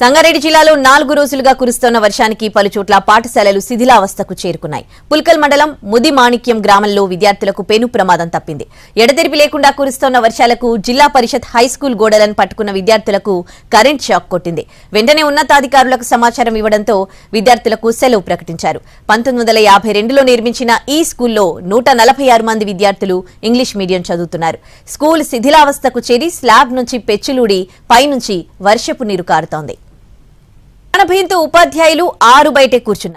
సంగారెడ్డి జిల్లాలో 4 రోజులుగా కురుస్తున్న వర్షానికి పలుచోట్ల పాఠశాలలు శిథిలావస్థకు చేరుకున్నాయి. పుల్కల్ మండలం ముది మాణిక్యం గ్రామంలో విద్యార్థులకు పెను ప్రమాదం తప్పింది. ఎడతెరిపి లేకుండా కురుస్తున్న వర్షాలకు జిల్లా పరిషత్ హైస్కూల్ గోడలను పట్టుకున్న విద్యార్థులకు కరెంట్ షాక్ కొట్టింది. వెంటనే ఉన్నతాధికారులకు సమాచారం ఇవ్వడంతో విద్యార్థులకు సెలవు ప్రకటించారు. 1952లో నిర్మించిన ఈ స్కూల్లో 146 మంది విద్యార్థులు ఇంగ్లీష్ మీడియం చదువుతున్నారు. స్కూల్ శిథిలావస్థకు చేరి స్లాబ్ నుంచి పెచ్చులూడి పైనుంచి వర్షపు నీరు కారుతోంది. భయంతో ఉపాధ్యాయులు ఆరు బయటే కూర్చున్నారు.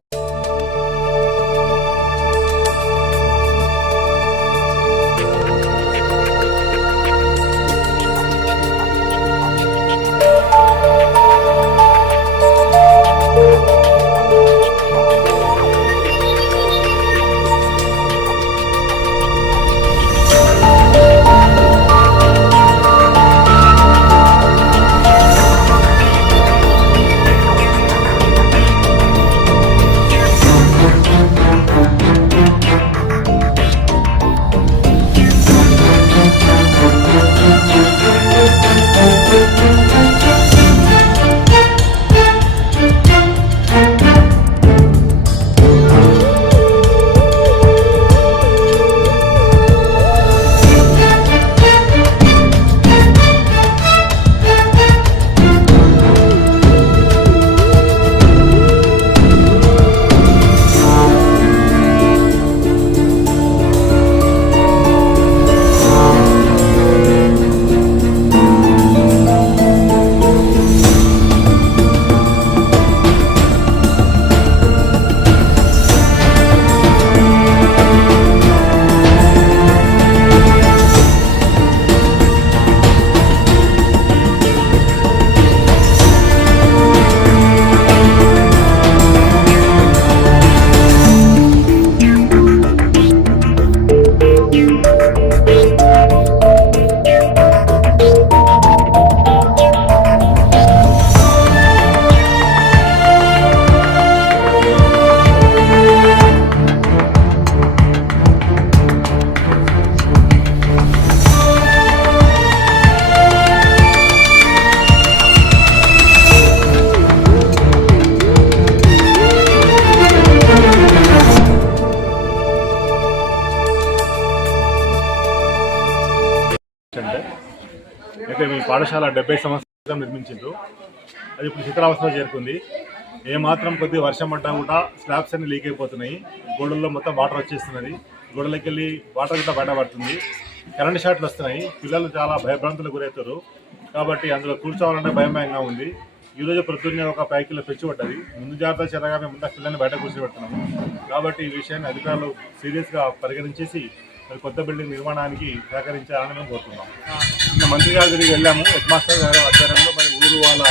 అయితే మీ పాఠశాల 70 సంవత్సరాల నిర్మించిండ్రు. అది ఇప్పుడు శిథిలావస్థలో చేరుకుంది. ఏమాత్రం కొద్దిగా వర్షం పడ్డా కూడా స్లాబ్స్ అన్ని లీక్ అయిపోతున్నాయి. గోడల్లో మొత్తం వాటర్ వచ్చేస్తున్నది. గోడలకి వెళ్ళి వాటర్ కూడా బయటపడుతుంది. కరెంట్ షాట్లు వస్తున్నాయి. పిల్లలు చాలా భయభ్రాంతులకు గురవుతారు. కాబట్టి అందులో కూర్చోవాలంటే భయంగా ఉంది. ఈరోజు ప్రొద్దున్నే ఒక 5 కిలో పెంచి పడ్డది. ముందు జాగ్రత్త చర్యగా మేము ముందు పిల్లల్ని బయట కూర్చోబెడుతున్నాము. కాబట్టి ఈ విషయాన్ని అధికారులు సీరియస్గా పరిగణించేసి కొత్త బిల్డింగ్ నిర్మాణానికి సహకరించాలని మేము కోరుతున్నాం. నిన్న మంత్రి గారి దగ్గరికి వెళ్ళాము. హెడ్ మాస్టర్ గారు ఆధ్వర్యంలో మరి ఊరు వాళ్ళ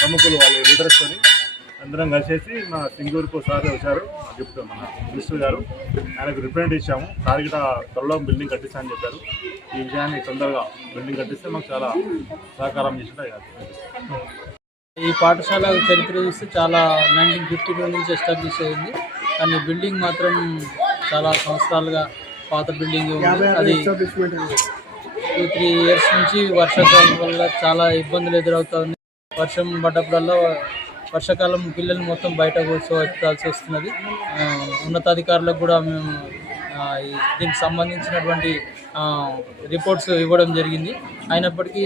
ప్రముఖులు వాళ్ళ లీడర్స్తో అందరం కలిసేసి మా సింగూరుకు సార్ వచ్చారు. డిప్యూటీ మన మినిస్టర్ గారు ఆయనకు రిప్రజెంట్ ఇచ్చాము. సార్ గిట త్వరలో బిల్డింగ్ కట్టిస్తామని చెప్పారు. ఈ విషయాన్ని తొందరగా బిల్డింగ్ కట్టిస్తే మాకు చాలా సహకారం చేసినట్టు. ఈ పాఠశాల చరిత్ర చూస్తే చాలా 1952 నుంచి ఎస్టాబ్లిష్ అయింది. కానీ బిల్డింగ్ మాత్రం చాలా సంవత్సరాలుగా పాత బిల్డింగ్ ఉంది. అది 2-3 ఇయర్స్ నుంచి వర్షాకాలం వల్ల చాలా ఇబ్బందులు ఎదురవుతా ఉన్నాయి. వర్షం పడ్డప్పుడల్లా వర్షాకాలం పిల్లలు మొత్తం బయట కూర్చోవలసి వస్తున్నది. ఉన్నతాధికారులకు కూడా మేము దీనికి సంబంధించినటువంటి రిపోర్ట్స్ ఇవ్వడం జరిగింది. అయినప్పటికీ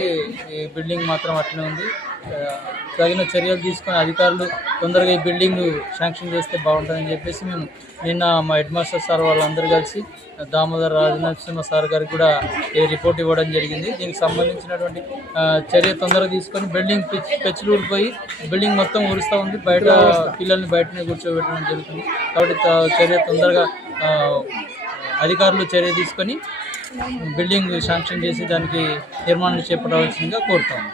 ఈ బిల్డింగ్ మాత్రం అట్లనే ఉంది. తగిన చర్యలు తీసుకొని అధికారులు తొందరగా ఈ బిల్డింగ్ శాంక్షన్ చేస్తే బాగుంటుందని చెప్పేసి మేము నిన్న మా హెడ్ మాస్టర్ సార్ వాళ్ళందరూ కలిసి దామోదర్ రాజనరసింహ సార్ గారికి కూడా ఈ రిపోర్ట్ ఇవ్వడం జరిగింది. దీనికి సంబంధించినటువంటి చర్య తొందరగా తీసుకొని బిల్డింగ్ పెచ్చులు ఊడిపోయి బిల్డింగ్ మొత్తం ఊరుస్తూ ఉంది. బయట పిల్లల్ని బయటనే కూర్చోబెట్టడం జరుగుతుంది. కాబట్టి చర్య తొందరగా అధికారులు చర్య తీసుకొని బిల్డింగ్ శాంక్షన్ చేసి దానికి నిర్మాణం చేపట్టవలసిందిగా కోరుతాము.